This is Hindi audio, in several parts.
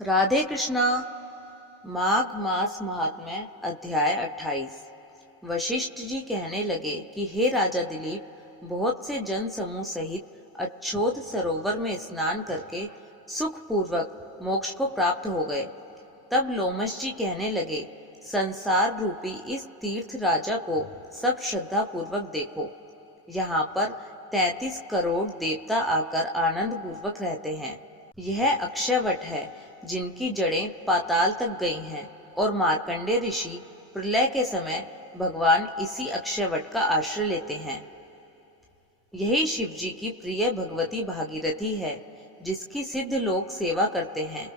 राधे कृष्णा। माघ मास महात्म्य अध्याय 28। वशिष्ठ जी कहने लगे कि हे राजा दिलीप, बहुत से जन समूह सहित अच्छोत सरोवर में स्नान करके सुखपूर्वक मोक्ष को प्राप्त हो गए। तब लोमश जी कहने लगे, संसार रूपी इस तीर्थ राजा को सब श्रद्धा पूर्वक देखो। यहाँ पर 33 करोड़ देवता आकर आनंद पूर्वक रहते हैं। यह अक्षयवट है जिनकी जड़ें पाताल तक गई हैं, और मार्कंडे ऋषि प्रलय के समय भगवान इसी अक्षयवट का आश्रय लेते हैं। यही शिव जी की प्रिय भगवती भागीरथी है, जिसकी सिद्ध लोग सेवा करते हैं।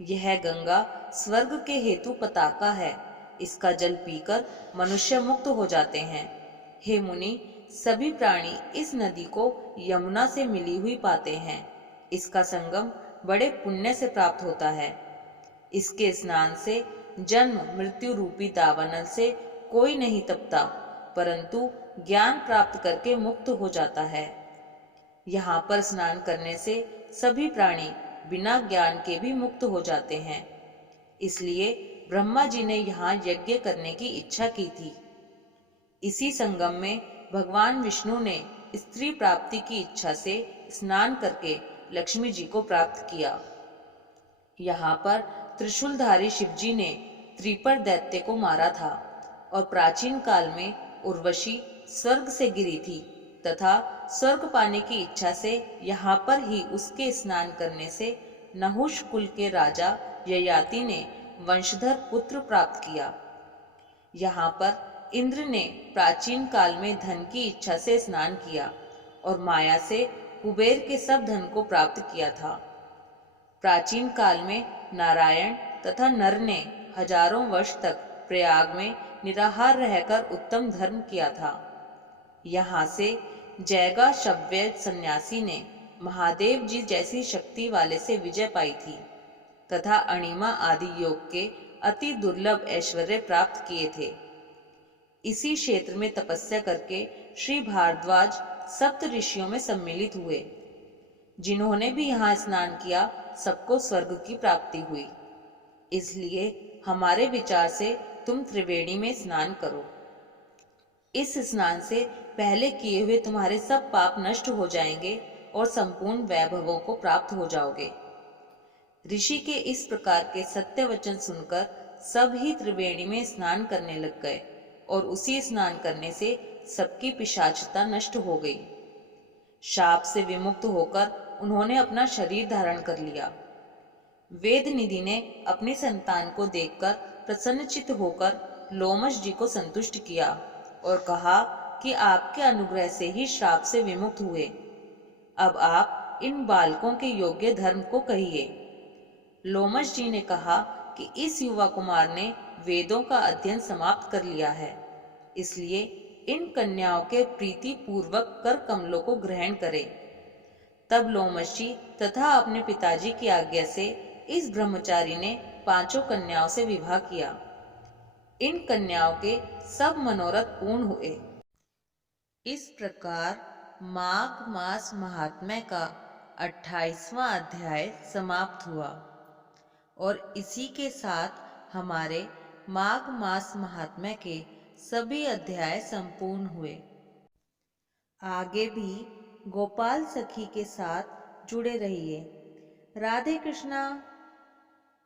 यह गंगा स्वर्ग के हेतु पताका है। इसका जल पीकर मनुष्य मुक्त हो जाते हैं। हे मुनि, सभी प्राणी इस नदी को यमुना से मिली हुई पाते हैं। इसका संगम बड़े पुण्य से प्राप्त होता है। इसके स्नान से जन्म मृत्यु रूपी दावानल से कोई नहीं तपता, परंतु ज्ञान प्राप्त करके मुक्त हो जाता है। यहाँ पर स्नान करने से सभी प्राणी बिना ज्ञान के भी मुक्त हो जाते हैं। इसलिए ब्रह्मा जी ने यहाँ यज्ञ करने की इच्छा की थी। इसी संगम में भगवान विष्णु ने स्त्री प्राप्ति की इच्छा से स्नान करके लक्ष्मी जी को प्राप्त किया। यहाँ पर त्रिशूलधारी शिवजी ने त्रिपर दैत्य को मारा था, और प्राचीन काल में उर्वशी स्वर्ग से गिरी थी तथा स्वर्ग पाने की इच्छा से यहाँ पर ही उसके स्नान करने से नहुष कुल के राजा ययाति ने वंशधर पुत्र प्राप्त किया। यहाँ पर इंद्र ने प्राचीन काल में धन की इच्छा से स्नान किया और माया से कुबेर के सब धन को प्राप्त किया था। प्राचीन काल में नारायण तथा नर ने हजारों वर्ष तक प्रयाग में निराहार रहकर उत्तम धर्म किया था। यहाँ से जैगा शव्य सन्यासी ने महादेव जी जैसी शक्ति वाले से विजय पाई थी तथा अणिमा आदि योग के अति दुर्लभ ऐश्वर्य प्राप्त किए थे। इसी क्षेत्र में तपस्या करके श्री भारद्वाज सप्त ऋषियों में सम्मिलित हुए। जिन्होंने भी यहाँ स्नान किया सबको स्वर्ग की प्राप्ति हुई। इसलिए हमारे विचार से तुम त्रिवेणी में स्नान करो। इस स्नान से पहले किए हुए तुम्हारे सब पाप नष्ट हो जाएंगे और संपूर्ण वैभवों को प्राप्त हो जाओगे। ऋषि के इस प्रकार के सत्य वचन सुनकर सब ही त्रिवेणी में स्नान करने लग गए, और उसी स्नान करने से सबकी पिशाचता नष्ट हो गई। शाप से विमुक्त होकर उन्होंने अपना शरीर धारण कर लिया। वेद निधि ने अपनी संतान को देखकर प्रसन्नचित्त होकर लोमश जी को संतुष्ट किया और कहा कि आपके अनुग्रह से ही श्राप से विमुक्त हुए। अब आप इन बालकों के योग्य धर्म को कहिए। लोमश जी ने कहा कि इस युवा कुमार ने वेदों का अध्ययन समाप्त कर लिया है, इसलिए इन कन्याओं के प्रीति पूर्वक कर कमलों को ग्रहण करें। तब लोमश जी तथा अपने पिताजी की आज्ञा से इस ब्रह्मचारी ने 5 कन्याओं से विवाह किया। इन कन्याओं के सब मनोरथ पूर्ण हुए। इस प्रकार माघ मास महात्म्य का 28वां अध्याय समाप्त हुआ, और इसी के साथ हमारे माघ मास महात्म्य के सभी अध्याय संपूर्ण हुए। आगे भी गोपाल सखी के साथ जुड़े रहिए। राधे कृष्णा।